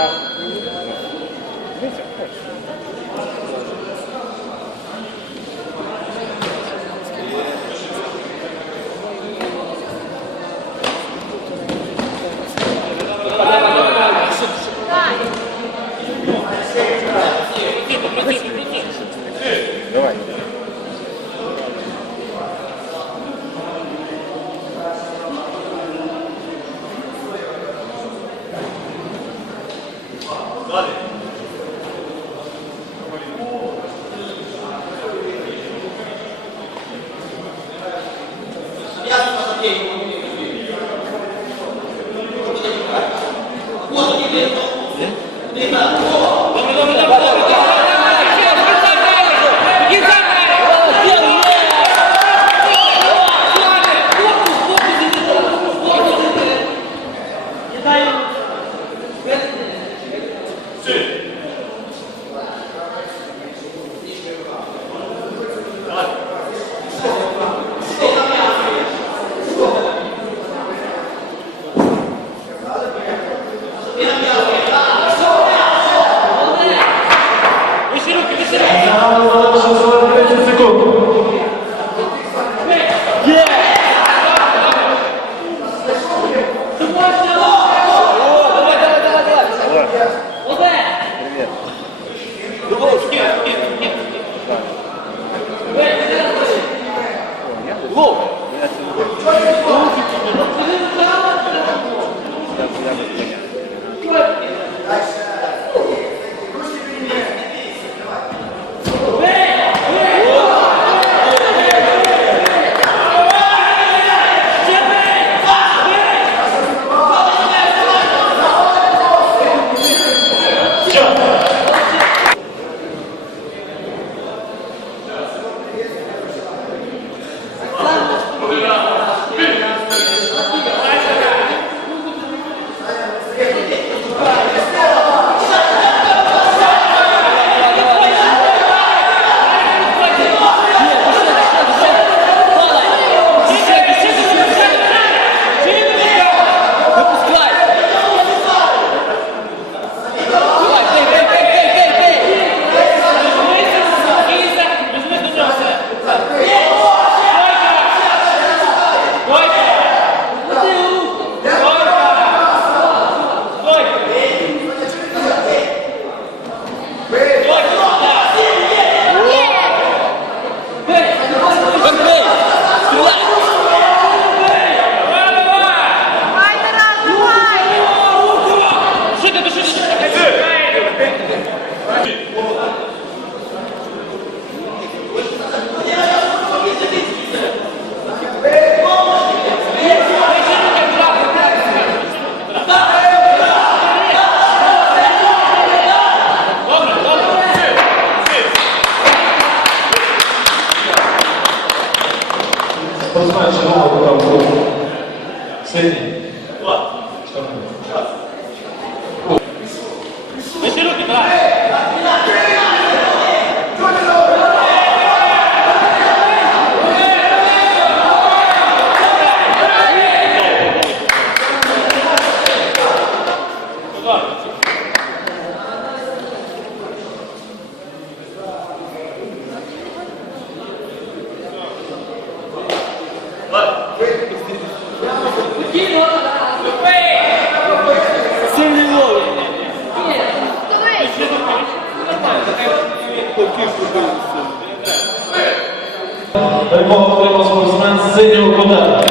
Давай. Залишилося 30 секунд. Привет. Я Спортсмен червоного там був. Синій. Чорний. Выши руки, давай! Перемогу отримав спортсмен з синього кута.